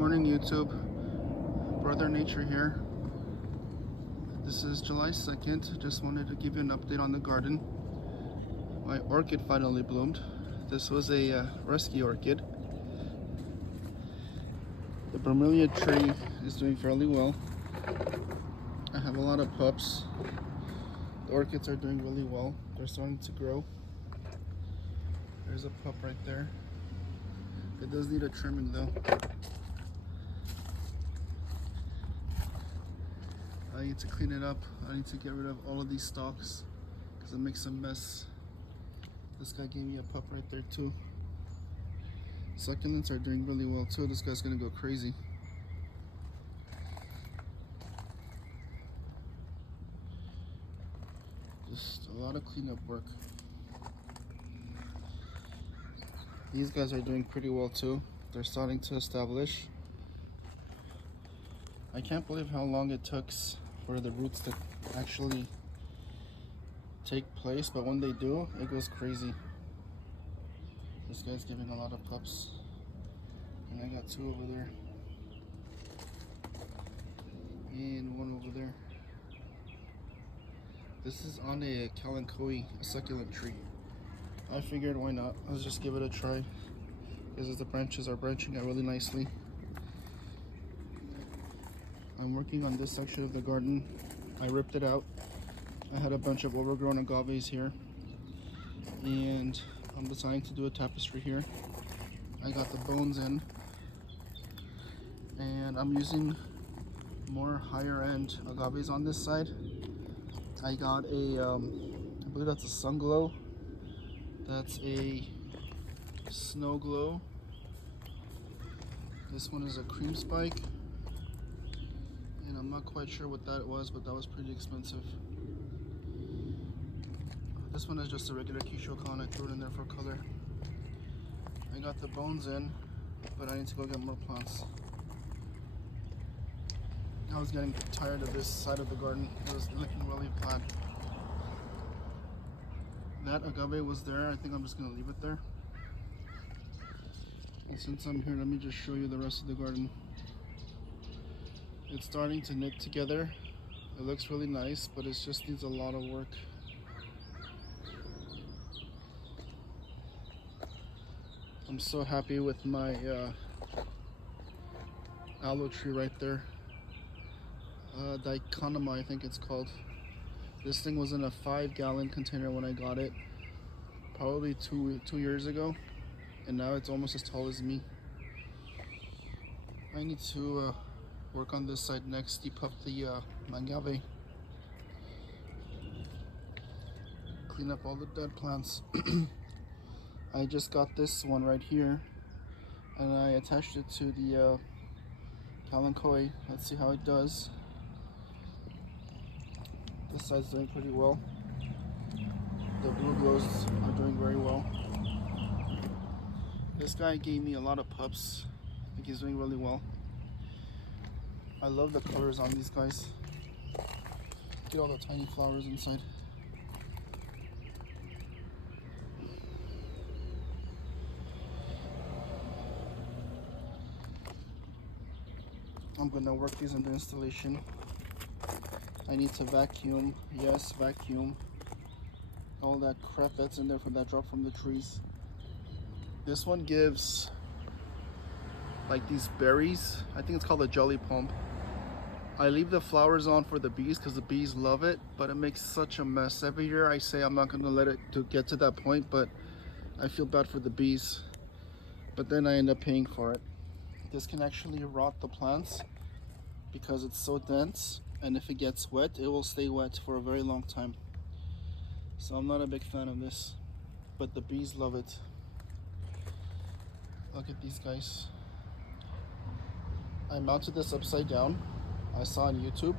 morning, YouTube. Brother Nature here. This is July 2nd. Just wanted to give you an update on the garden. My orchid finally bloomed. This was a rescue orchid. The bromeliad tree is doing fairly well. I have a lot of pups. The orchids are doing really well. They're starting to grow. There's a pup right there. It does need a trimming though. I need to clean it up. I need to get rid of all of these stalks because it makes a mess. This guy gave me a pup right there too. Succulents are doing really well too. This guy's gonna go crazy. Just a lot of cleanup work. These guys are doing pretty well too. They're starting to establish. I can't believe how long it took for the roots to actually take place, but when they do, it goes crazy. This guy's giving a lot of pups. And I got two over there. And one over there. This is on a kalanchoe, a succulent tree. I figured why not? Let's just give it a try. Because the branches are branching out really nicely. I'm working on this section of the garden. I ripped it out. I had a bunch of overgrown agaves here. And I'm deciding to do a tapestry here. I got the bones in. And I'm using more higher end agaves on this side. I got a, I believe that's a sun glow. That's a snow glow. This one is a cream spike. And I'm not quite sure what that was, but that was pretty expensive. This one is just a regular Kishokan. I threw it in there for color. I got the bones in, but I need to go get more plants. I was getting tired of this side of the garden. It was looking really bad. That agave was there. I think I'm just gonna leave it there. And since I'm here, let me just show you the rest of the garden. It's starting to knit together. It looks really nice, but it just needs a lot of work. I'm so happy with my aloe tree right there. Dicynema, I think it's called. This thing was in a 5-gallon container when I got it, probably two years ago, and now it's almost as tall as me. I need to work on this side next, depuff the mangave, clean up all the dead plants. I just got this one right here, and I attached it to the kalanchoe. Let's see how it does. This side's doing pretty well. The blue glows are doing very well. This guy gave me a lot of pups. I think he's doing really well. I love the colors on these guys. Look at all the tiny flowers inside. I'm gonna work these into installation. I need to vacuum. Yes, vacuum. All that crap that's in there from that drop from the trees. This one gives like these berries. I think it's called a jelly plum. I leave the flowers on for the bees because the bees love it, but it makes such a mess. Every year I say I'm not gonna let it get to that point, but I feel bad for the bees. But then I end up paying for it. This can actually rot the plants because it's so dense, and if it gets wet, it will stay wet for a very long time. So I'm not a big fan of this, but the bees love it. Look at these guys. I mounted this upside down. I saw on YouTube,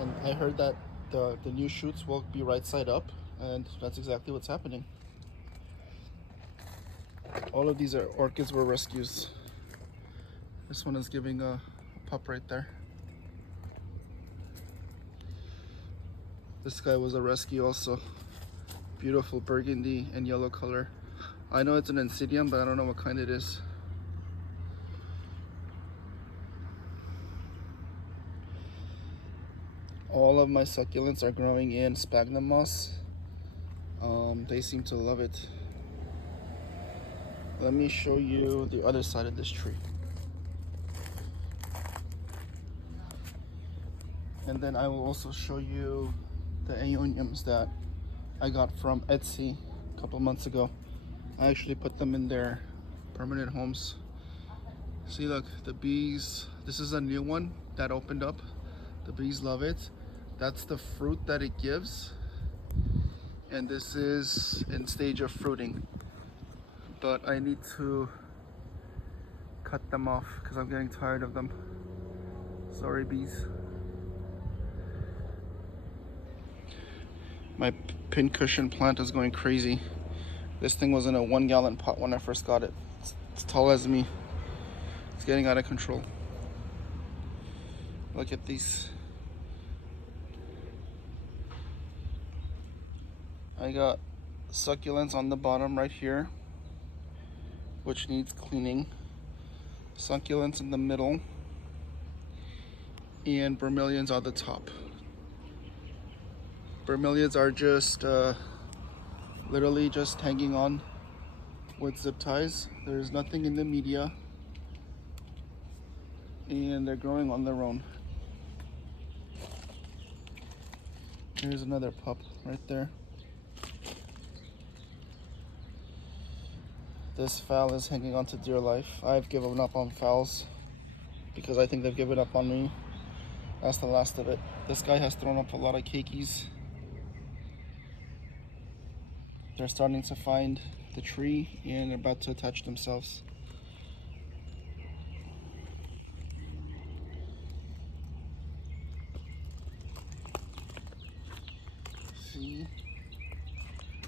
and I heard that the new shoots will be right side up, and that's exactly what's happening. All of these orchids were rescues. This one is giving a pup right there. This guy was a rescue also. Beautiful burgundy and yellow color. I know it's an Oncidium, but I don't know what kind it is. All of my succulents are growing in sphagnum moss. They seem to love it. Let me show you the other side of this tree. And then I will also show you the aeoniums that I got from Etsy a couple months ago. I actually put them in their permanent homes. See, look, the bees, this is a new one that opened up. The bees love it. That's the fruit that it gives. And this is in stage of fruiting. But I need to cut them off because I'm getting tired of them. Sorry, bees. My pincushion plant is going crazy. This thing was in a 1-gallon pot when I first got it. It's as tall as me. It's getting out of control. Look at these. I got succulents on the bottom right here, which needs cleaning. Succulents in the middle, and bromeliads on the top. Bromeliads are just literally just hanging on with zip ties. There's nothing in the media, and they're growing on their own. Here's another pup right there. This fowl is hanging on to dear life. I've given up on fowls because I think they've given up on me. That's the last of it. This guy has thrown up a lot of keikis. They're starting to find the tree and they're about to attach themselves. See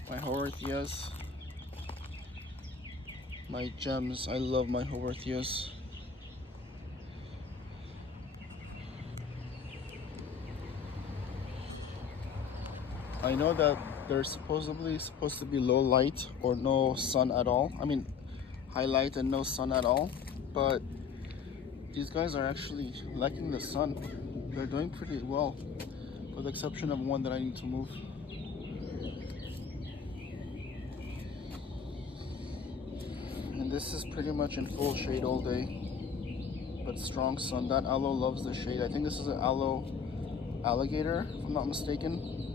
my Haworthias, my gems. I love my Haworthias. I know that they're supposedly supposed to be low light or no sun at all. I mean, high light and no sun at all. But these guys are actually liking the sun. They're doing pretty well, with the exception of one that I need to move. And this is pretty much in full shade all day, but strong sun. That aloe loves the shade. I think this is an aloe alligator, if I'm not mistaken.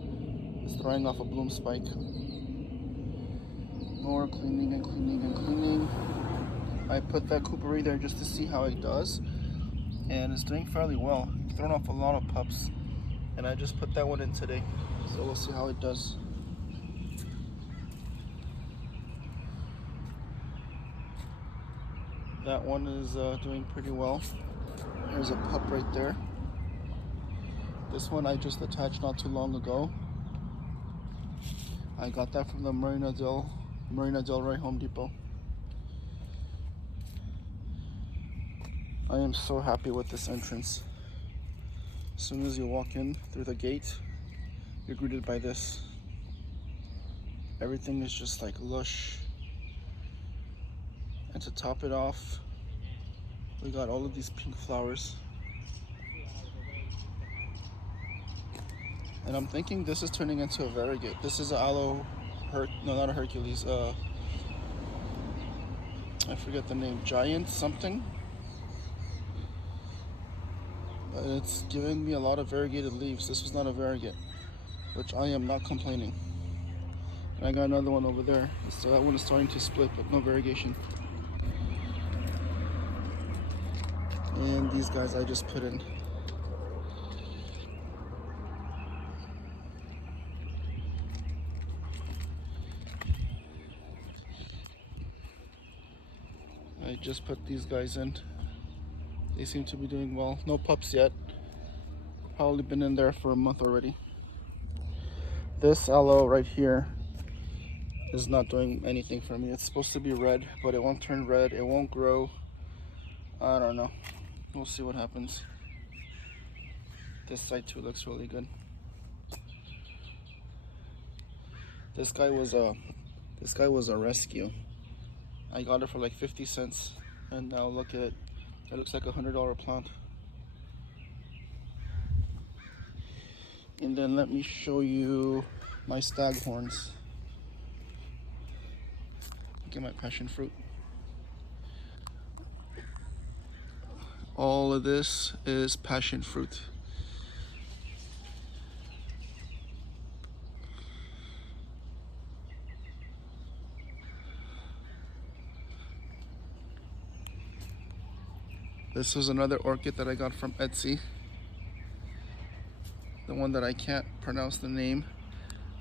It's throwing off a bloom spike. More cleaning and cleaning and cleaning. I put that Coopery there just to see how it does, and it's doing fairly well. It's thrown off a lot of pups, and I just put that one in today, so we'll see how it does. That one is doing pretty well. There's a pup right there. This one I just attached not too long ago. I got that from the Marina Del Rey Home Depot. I am so happy with this entrance. As soon as you walk in through the gate, you're greeted by this. Everything is just like lush. And to top it off, we got all of these pink flowers. And I'm thinking this is turning into a variegate. This is an aloe, no, not a Hercules. I forget the name. Giant something. But it's giving me a lot of variegated leaves. This was not a variegate, which I am not complaining. And I got another one over there. So that one is starting to split, but no variegation. And these guys I just put in. I just put these guys in. They seem to be doing well. No pups yet. Probably been in there for a month already. This aloe right here is not doing anything for me. It's supposed to be red, but it won't turn red. It won't grow. I don't know. We'll see what happens. This side too looks really good. This guy was a rescue. I got it for like 50 cents, and now look at it. It looks like $100 plant. And then let me show you my staghorns. Look at my passion fruit. All of this is passion fruit. This was another orchid that I got from Etsy. The one that I can't pronounce the name.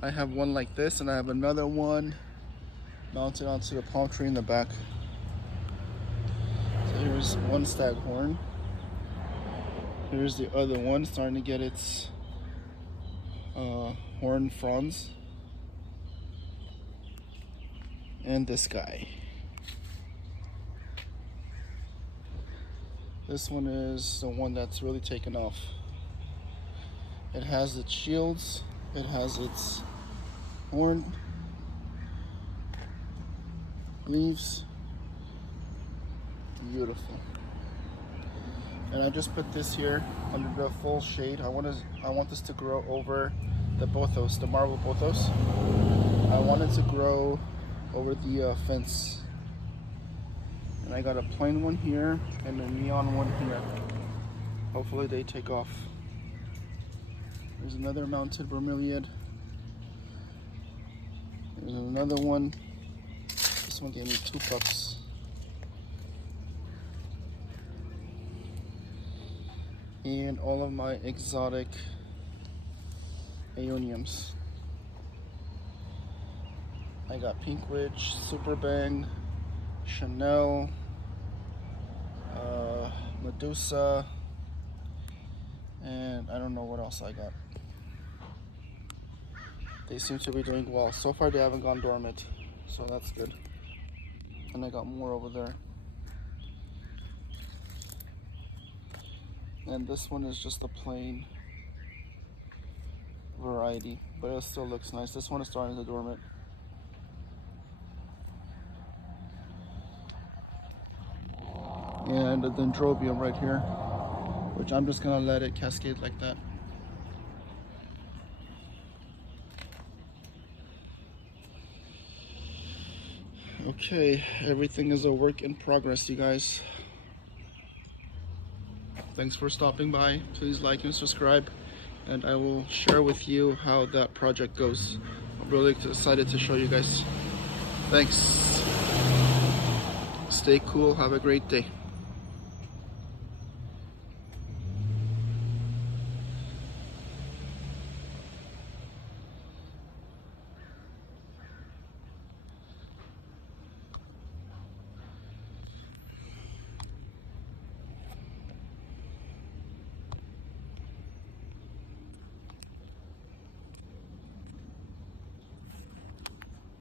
I have one like this, and I have another one mounted onto the palm tree in the back. So here's one staghorn. Here's the other one starting to get its horn fronds. And this guy. This one is the one that's really taken off. It has its shields, it has its horn leaves. Beautiful. And I just put this here under the full shade. I want this to grow over the pothos, the marble pothos. I want it to grow over the fence. And I got a plain one here and a neon one here. Hopefully they take off. There's another mounted bromeliad. There's another one. This one gave me 2 pups. And all of my exotic aeoniums. I got Pink Witch, Super Bang, Chanel, Medusa, and I don't know what else I got. They seem to be doing well. So far they haven't gone dormant, so that's good. And I got more over there. And this one is just a plain variety, but it still looks nice. This one is starting to dormant. And the dendrobium right here, which I'm just gonna let it cascade like that. Okay, everything is a work in progress, you guys. Thanks for stopping by. Please like and subscribe, and I will share with you how that project goes. I'm really excited to show you guys. Thanks. Stay cool. Have a great day.